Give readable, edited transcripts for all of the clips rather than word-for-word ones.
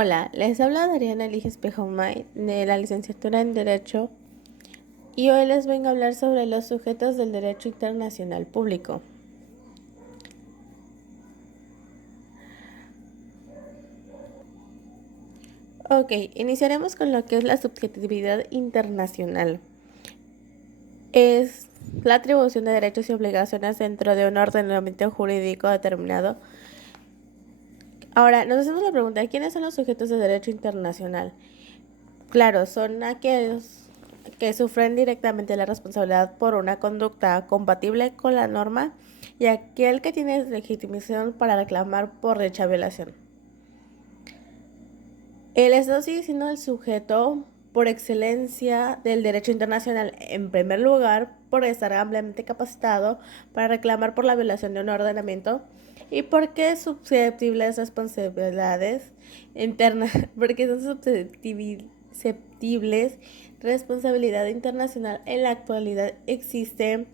Hola, les habla Adriana Elige Espejo May de la licenciatura en Derecho y hoy les vengo a hablar sobre los sujetos del derecho internacional público. Ok, iniciaremos con lo que es la subjetividad internacional. Es la atribución de derechos y obligaciones dentro de un ordenamiento jurídico determinado. Ahora, nos hacemos la pregunta, ¿quiénes son los sujetos de derecho internacional? Claro, son aquellos que sufren directamente la responsabilidad por una conducta compatible con la norma y aquel que tiene legitimación para reclamar por dicha violación. El Estado sigue siendo el sujeto por excelencia del derecho internacional, en primer lugar, por estar ampliamente capacitado para reclamar por la violación de un ordenamiento y porque es susceptible de responsabilidades internas, porque son susceptibles responsabilidad internacional. En la actualidad existen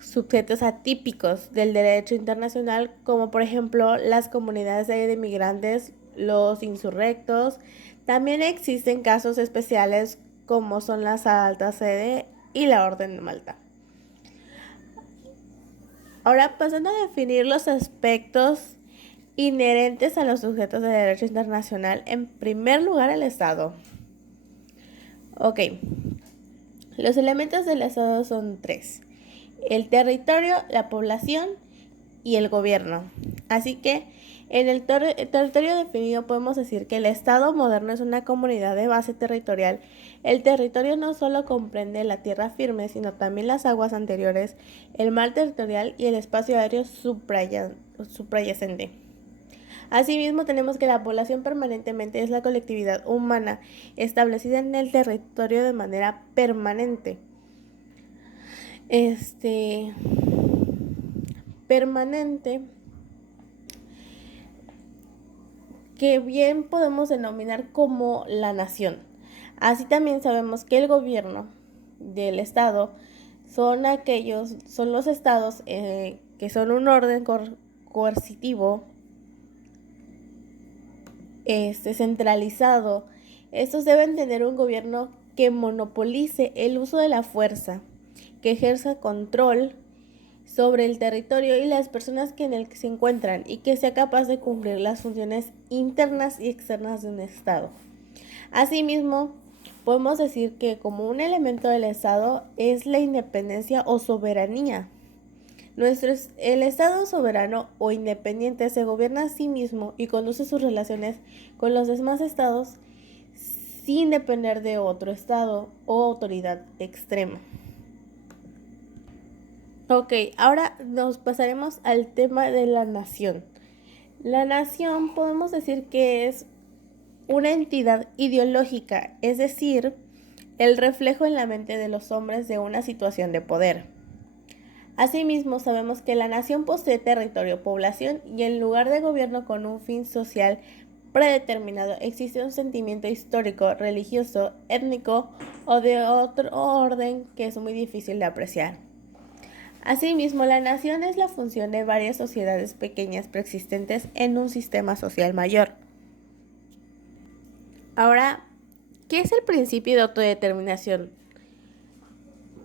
sujetos atípicos del derecho internacional, como por ejemplo las comunidades de inmigrantes, los insurrectos. También existen casos especiales como son la Santa Sede y la Orden de Malta. Ahora, pasando a definir los aspectos inherentes a los sujetos de derecho internacional, en primer lugar el Estado. Ok, los elementos del Estado son tres: el territorio, la población y el gobierno. Así que en el territorio definido podemos decir que el Estado moderno es una comunidad de base territorial. El territorio no solo comprende la tierra firme, sino también las aguas anteriores, el mar territorial y el espacio aéreo subyacente. Asimismo, tenemos que la población permanentemente es la colectividad humana establecida en el territorio de manera permanente. Permanente, que bien podemos denominar como la nación. Así también sabemos que el gobierno del estado son los estados que son un orden coercitivo centralizado. Estos deben tener un gobierno que monopolice el uso de la fuerza, que ejerza control sobre el territorio y las personas que en el que se encuentran y que sea capaz de cumplir las funciones internas y externas de un Estado. Asimismo, podemos decir que como un elemento del Estado es la independencia o soberanía. El Estado soberano o independiente se gobierna a sí mismo y conduce sus relaciones con los demás estados sin depender de otro estado o autoridad extrema. Ok, ahora nos pasaremos al tema de la nación. La nación podemos decir que es una entidad ideológica, es decir, el reflejo en la mente de los hombres de una situación de poder. Asimismo, sabemos que la nación posee territorio, población y en lugar de gobierno con un fin social predeterminado existe un sentimiento histórico, religioso, étnico o de otro orden que es muy difícil de apreciar. Asimismo, la nación es la función de varias sociedades pequeñas preexistentes en un sistema social mayor. Ahora, ¿qué es el principio de autodeterminación?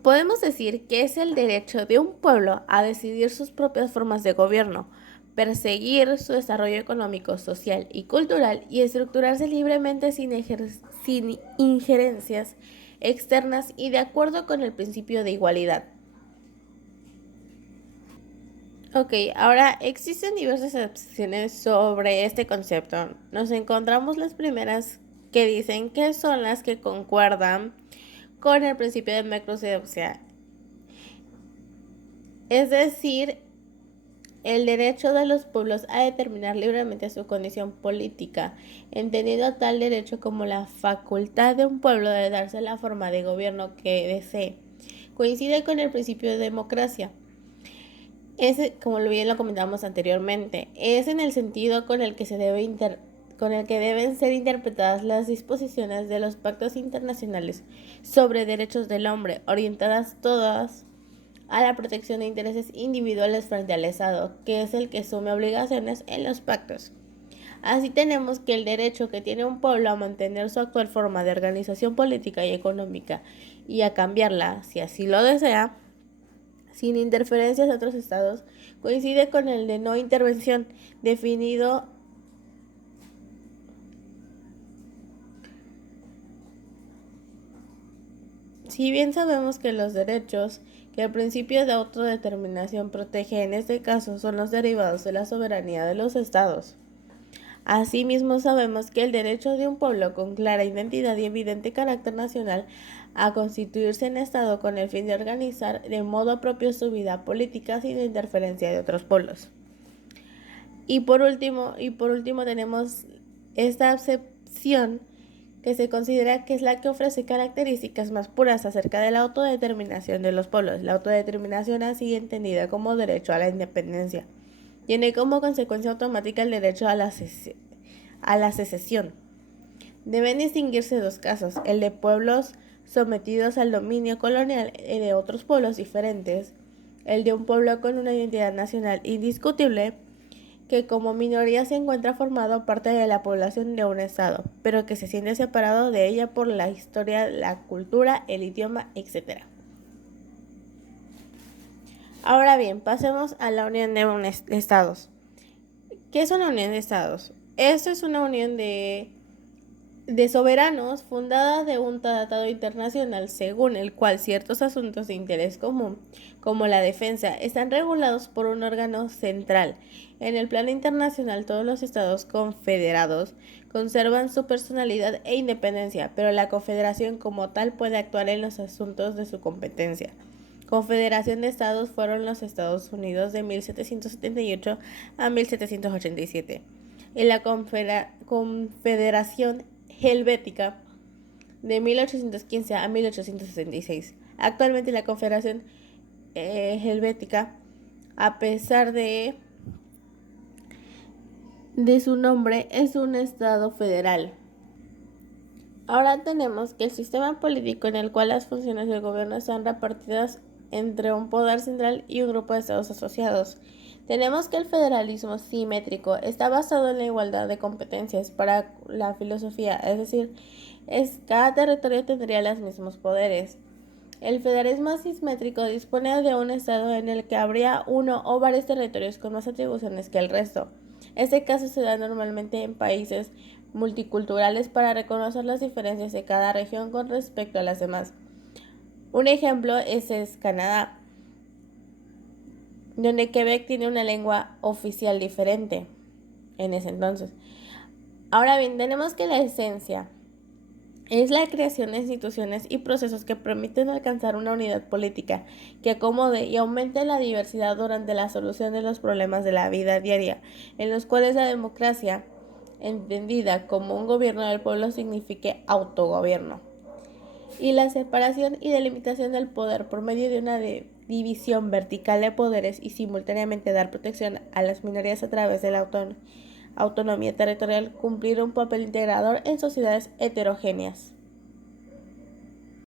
Podemos decir que es el derecho de un pueblo a decidir sus propias formas de gobierno, perseguir su desarrollo económico, social y cultural y estructurarse libremente sin injerencias externas y de acuerdo con el principio de igualdad. Ok, ahora existen diversas opciones sobre este concepto. Nos encontramos las primeras que dicen que son las que concuerdan con el principio de macrocedoxia, es decir, el derecho de los pueblos a determinar libremente su condición política, entendiendo tal derecho como la facultad de un pueblo de darse la forma de gobierno que desee. Coincide con el principio de democracia. Como bien lo comentamos anteriormente, es en el sentido con el que deben ser interpretadas las disposiciones de los pactos internacionales sobre derechos del hombre, orientadas todas a la protección de intereses individuales frente al Estado, que es el que asume obligaciones en los pactos. Así tenemos que el derecho que tiene un pueblo a mantener su actual forma de organización política y económica y a cambiarla, si así lo desea, sin interferencias de otros estados, coincide con el de no intervención definido Si bien sabemos que los derechos que el principio de autodeterminación protege en este caso son los derivados de la soberanía de los estados. Asimismo sabemos que el derecho de un pueblo con clara identidad y evidente carácter nacional a constituirse en estado con el fin de organizar de modo propio su vida política sin interferencia de otros pueblos. Y por último tenemos esta acepción que se considera que es la que ofrece características más puras acerca de la autodeterminación de los pueblos. La autodeterminación, así entendida como derecho a la independencia, tiene como consecuencia automática el derecho a la secesión. Deben distinguirse dos casos: el de pueblos sometidos al dominio colonial y de otros pueblos diferentes, el de un pueblo con una identidad nacional indiscutible que como minoría se encuentra formado parte de la población de un estado, pero que se siente separado de ella por la historia, la cultura, el idioma, etc. Ahora bien, pasemos a la unión de estados. ¿Qué es una unión de estados? Esto es una unión de soberanos fundada de un tratado internacional según el cual ciertos asuntos de interés común, como la defensa, están regulados por un órgano central. En el plano internacional, todos los estados confederados conservan su personalidad e independencia, pero la confederación como tal puede actuar en los asuntos de su competencia. Confederación de Estados fueron los Estados Unidos de 1778 a 1787 y la Confederación Helvética de 1815 a 1866. Actualmente la Confederación Helvética, a pesar de su nombre, es un estado federal. Ahora tenemos que el sistema político en el cual las funciones del gobierno están repartidas entre un poder central y un grupo de estados asociados. Tenemos que el federalismo simétrico está basado en la igualdad de competencias para la filosofía, es decir, cada territorio tendría los mismos poderes. El federalismo asimétrico dispone de un estado en el que habría uno o varios territorios con más atribuciones que el resto. Este caso se da normalmente en países multiculturales para reconocer las diferencias de cada región con respecto a las demás. Un ejemplo es Canadá, donde Quebec tiene una lengua oficial diferente en ese entonces. Ahora bien, tenemos que la esencia es la creación de instituciones y procesos que permiten alcanzar una unidad política que acomode y aumente la diversidad durante la solución de los problemas de la vida diaria, en los cuales la democracia, entendida como un gobierno del pueblo, signifique autogobierno. Y la separación y delimitación del poder por medio de una división vertical de poderes y simultáneamente dar protección a las minorías a través de la autonomía territorial, cumplir un papel integrador en sociedades heterogéneas.